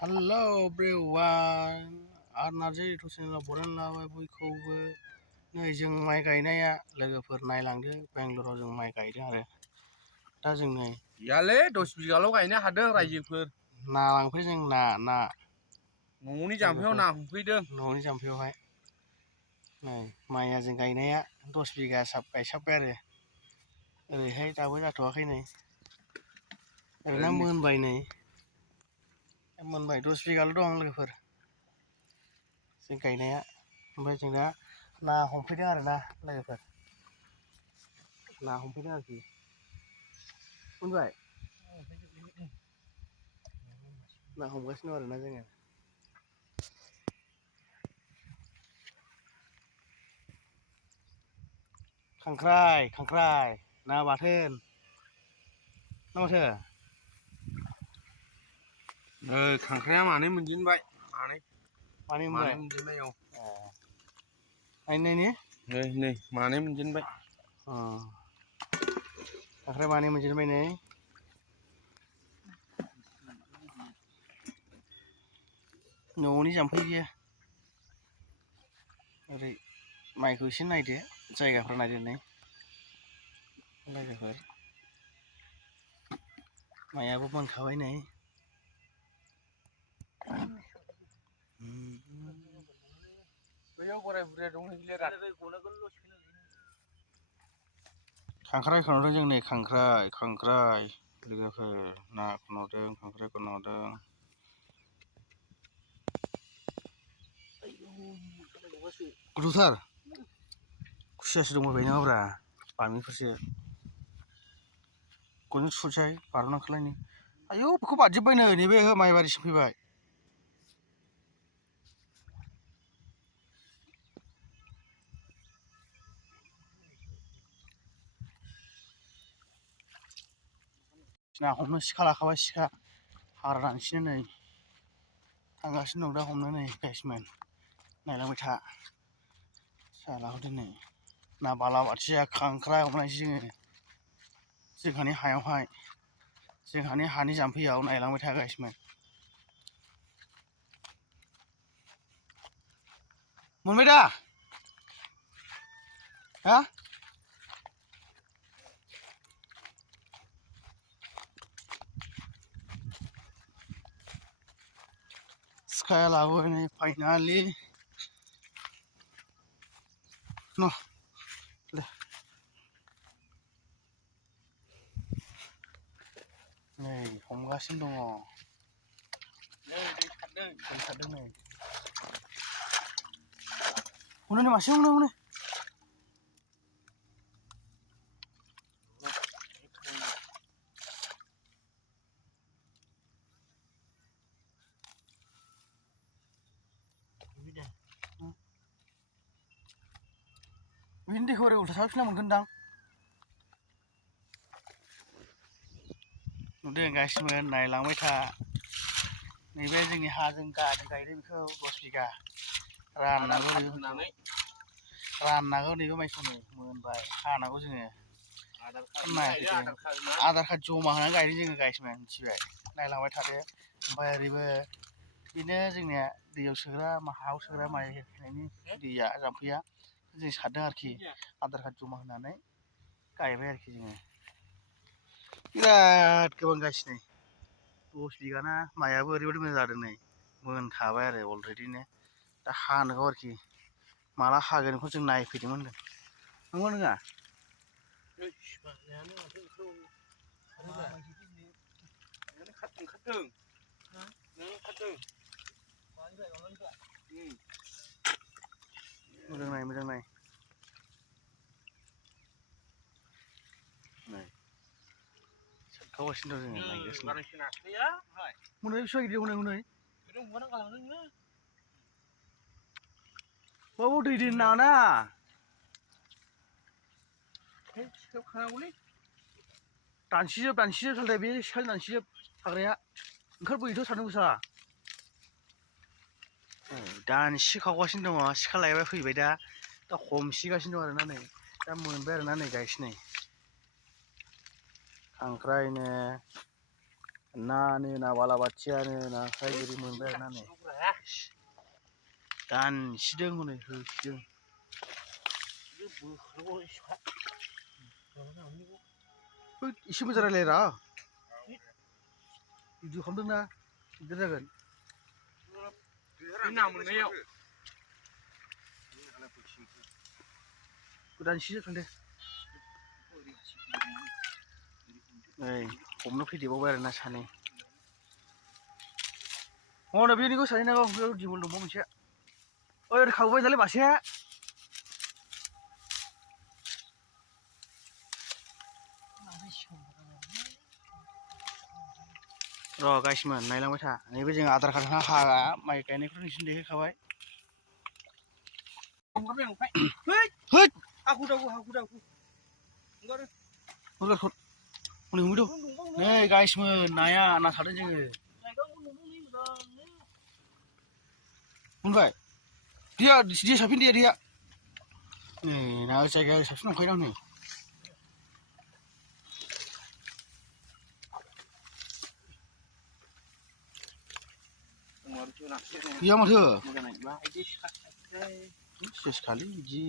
Hello everyone आरो नार्जि YouTube चेनेलाव बरायलाबाय बयखौबो नै जों माइ गायनाया लोगोफोर नायलांदो बेंगलराव जों माइ गायदों आरो दा जों नै गैयालै 10 बिगाल' गायनो हादों रायजोफोर ना लांफै जों ना न'नि जाम्फैयाव ना हमफैदों न'नि जाम्फैयावहाय नै माइया जों गायनाया 10 बिगा गायसाबबाय आरो ओरैहाय दाबो जाथ'वाखै नै ओरैनो मोनबाय नै मोनबाय 10 बिगाल' दं लोगोफोर जों गायनाया ओमफ्राय जों दा ना हमफैदों आरो ना लोगोफोर ना हमफैदों आरोखि मोनबाय ना हमगासिनो आरोना जोङो खांख्राइ ना बाथोन ना माथो खांख्राइया मानै मोनजेनबाय मानै मोनजेनबाय औ नायनि नै मानै मोनजेनबाय खांख्राइ मानै मोनजेनबाय नै न'नि जाम्फै गैया ओरै माइखौ एसे नायदो जायगाफ्रा नायदो नै लोगोफोर माइयाबो मोनखाबाय नै बैयाव बोराय बुरैया दं खांख्राइ खन'दों जों नै खांख्राइ लोगोफोर ना खन'दों खांख्राइ खन'दों गुदुंथार खुसियासो दंबायबायो नामाब्रा बामिफोरसो गनजों थुसै बार'ना ओंखारलायनि आयौ बेखौ बारजोब्बाय नै नैबे माइबारिसिम फैबाय ना हमनो सिखा लाखाबाय सिखा हाग्रा दानसिनो नै थांगासिनो दं दा हमनो नै गाइसमोन नायलांबाय था सालाखौ दिनै ना बालाबाथिया खांख्राइ हमनायसै जोङो जोंहानि हायावहाय जोंहानि हानि जाम्फैयाव नायलांबाय था गाइसमोन मोनबाय दा हा सिखाया लाबोबाय नै फाइनालि न' दे नै हमगासिनो दङ दै सारदों नै हनै मासे हनै बिनि दैखौ ओरै उल्था साबफिनना मोनगोनदां नुदों गाइसमोन नायलांबाय था नैबे जोंनि हाजों गायदों बेखौ 10 बिगा राननांगौ नैबे माइखौ नै मोनबाय हानांगौ जोङो आधार कार्ड जमा होनानै गायदों जोङो गाइसमोन मिथिबाय नायलांबाय थादो ओमफ्राय ओरैबो बेनो जोंनिया दैयाव सोग्रा हायाव सोग्रा माइ होनायनि दैया जाम्फैया जों सारदों आरोखि आधार कार्ड जमा होनानै गायबाय आरोखि जोङो बिराद गोबां गायसिनो 10 बिगाना माइयाबो ओरैबायदि मोजां जादों नै मोनखाबाय आरो अलरेडिनो दा हानांगौ आरोखि माला हागोन बेखौ जों नायफैदोंमोन नंगौ नङा मोजां नाय सारखावगासिनो दं जोङो नायगासिनो हनै बेसेबां गिदिर हनै बाव दै दोननो नाङाना दानसिजोब सालथे बे सिखाजों दानसिजोब हाग्राया ओंखारबोयोथ' सान्दुं गोसा दानसिखावगासिनो दङ सिखा लायबाय फैबाय दा हमसिगासिनो दं आरोना नै दा मोनबाय आरोना नै गाइस नै खांख्राइनो नानो ना बालाबाथियानो नास्राय गोरि मोनबाय आरोना नै दानसिदों हनै होसिदों होद एसे मोजां रायलायरा भिडिअ खालामदोंना गिदिर जागोन ना मोननायाव दानसिदो थांदे नै हमनो फैदेरबावबाय आरोना सानै हनै बेनिखौ सानैनांगौ बेयाव दिमोल दंबावो मोनसे ओरै खावबाय नालाय मासे र' गाइसमोन नायलांबाय था नैबे जों आधार कार्ड हा माइ गायनायखौ नोंसिनो देखायखाबाय होद हाखु दाखु हनै हमैदो नै गाइसमोन नाया ना सारदों जोङो मोनबाय दैया साबसिन दैया नै ना जायगाया साबसिन नंखायोदां नै गैया माथो सेस खालि बिदि